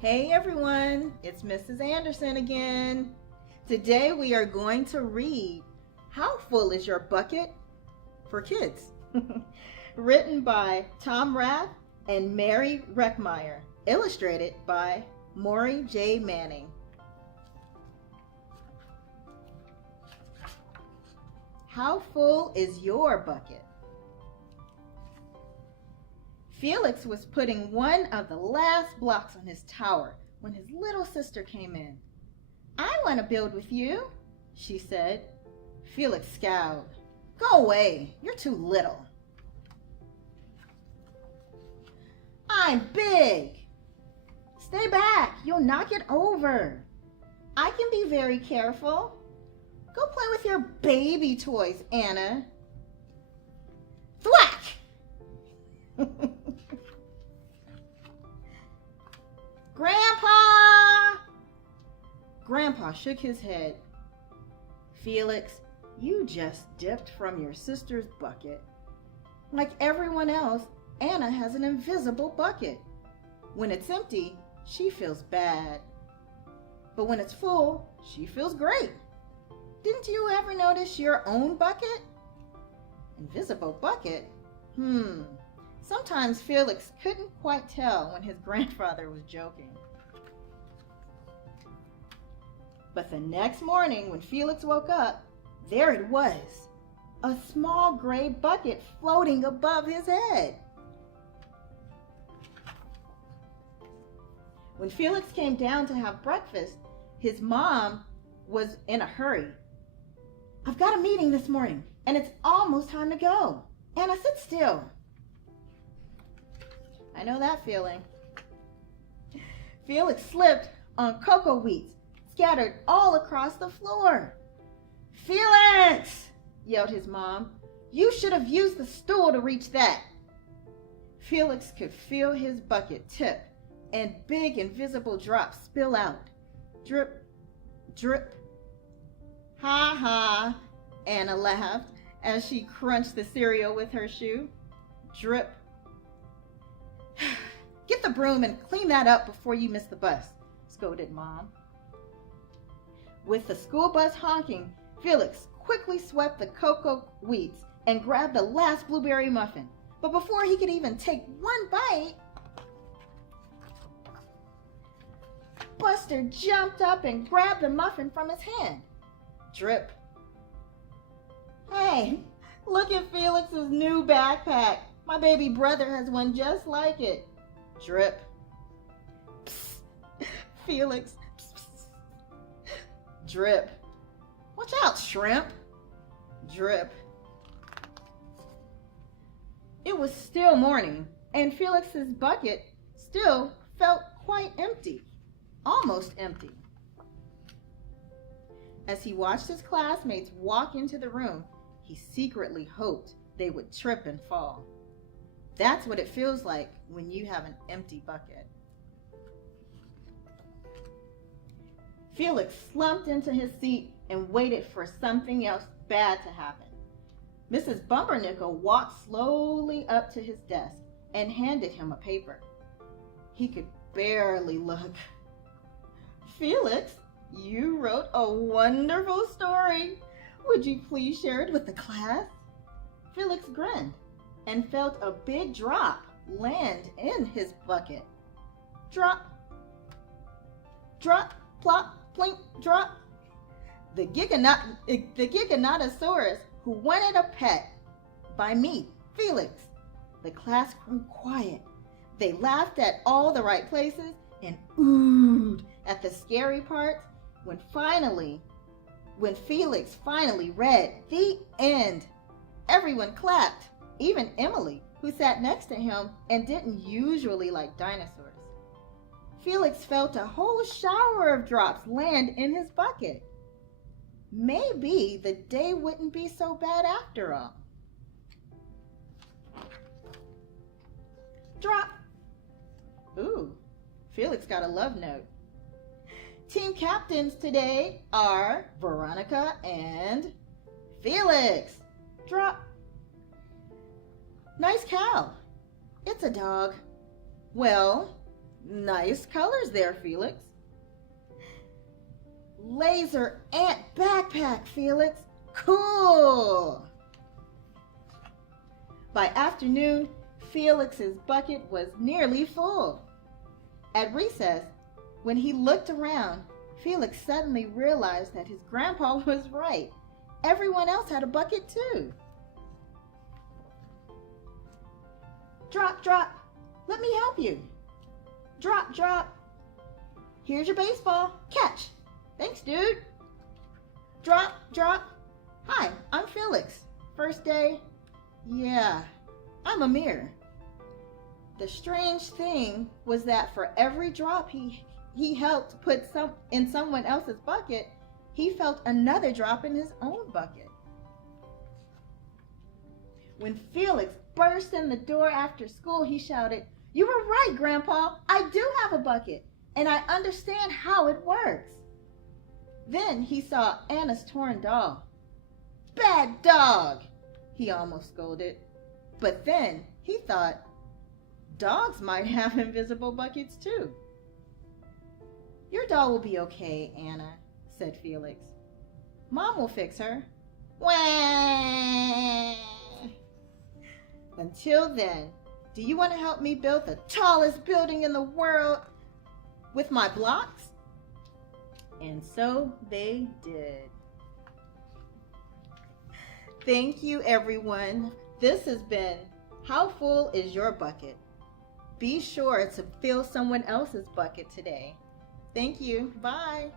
Hey everyone, it's Mrs. Anderson again. Today we are going to read How Full is Your Bucket for Kids? Written by Tom Rath and Mary Reckmeyer. Illustrated by Maury J. Manning. How full is your bucket? Felix was putting one of the last blocks on his tower when his little sister came in. "I want to build with you," she said. Felix scowled. "Go away, you're too little." "I'm big." "Stay back, you'll knock it over." "I can be very careful." "Go play with your baby toys, Anna." Thwack! "Grandpa!" Grandpa shook his head. "Felix, you just dipped from your sister's bucket. Like everyone else, Anna has an invisible bucket. When it's empty, she feels bad. But when it's full, she feels great. Didn't you ever notice your own bucket?" Invisible bucket? Sometimes Felix couldn't quite tell when his grandfather was joking. But the next morning when Felix woke up, there it was, a small gray bucket floating above his head. When Felix came down to have breakfast, his mom was in a hurry. "I've got a meeting this morning, and it's almost time to go. Anna, sit still." I know that feeling. Felix slipped on cocoa wheats, scattered all across the floor. "Felix!" yelled his mom. "You should have used the stool to reach that." Felix could feel his bucket tip and big invisible drops spill out. Drip, drip. "Ha ha," Anna laughed as she crunched the cereal with her shoe. Drip. "Get the broom and clean that up before you miss the bus," scolded Mom. With the school bus honking, Felix quickly swept the cocoa wheats and grabbed the last blueberry muffin. But before he could even take one bite, Buster jumped up and grabbed the muffin from his hand. Drip. "Hey, look at Felix's new backpack. My baby brother has one just like it." Drip. "Psst, Felix." Psst, psst. Drip. "Watch out, shrimp." Drip. It was still morning, and Felix's bucket still felt quite empty, almost empty. As he watched his classmates walk into the room, he secretly hoped they would trip and fall. That's what it feels like when you have an empty bucket. Felix slumped into his seat and waited for something else bad to happen. Mrs. Bumpernickel walked slowly up to his desk and handed him a paper. He could barely look. "Felix, you wrote a wonderful story. Would you please share it with the class?" Felix grinned and felt a big drop land in his bucket. Drop, drop, plop, plink, drop. The Giganotosaurus who wanted a pet by me, Felix. The class grew quiet. They laughed at all the right places and oohed at the scary parts when Felix finally read the end. Everyone clapped, even Emily, who sat next to him and didn't usually like dinosaurs. Felix felt a whole shower of drops land in his bucket. Maybe the day wouldn't be so bad after all. Drop. Ooh, Felix got a love note. Team captains today are Veronica and Felix. Drop. Nice cow. It's a dog. Well, Nice colors there, Felix. Laser ant backpack, Felix. Cool. By afternoon, Felix's bucket was nearly full. At recess, when he looked around, Felix suddenly realized that his grandpa was right. Everyone else had a bucket too. Drop, drop. Let me help you. Drop, drop. Here's your baseball. Catch. Thanks, dude. Drop, drop. Hi, I'm Felix. First day? Yeah, I'm Amir. The strange thing was that for every drop he helped put in someone else's bucket, he felt another drop in his own bucket. When Felix burst in the door after school, he shouted, "You were right, Grandpa. I do have a bucket, and I understand how it works." Then he saw Anna's torn doll. "Bad dog," he almost scolded. But then he thought, dogs might have invisible buckets too. "Your doll will be okay, Anna," said Felix. "Mom will fix her." Wah! Until then, do you want to help me build the tallest building in the world with my blocks? And so they did. Thank you, everyone. This has been How Full is Your Bucket? Be sure to fill someone else's bucket today. Thank you. Bye.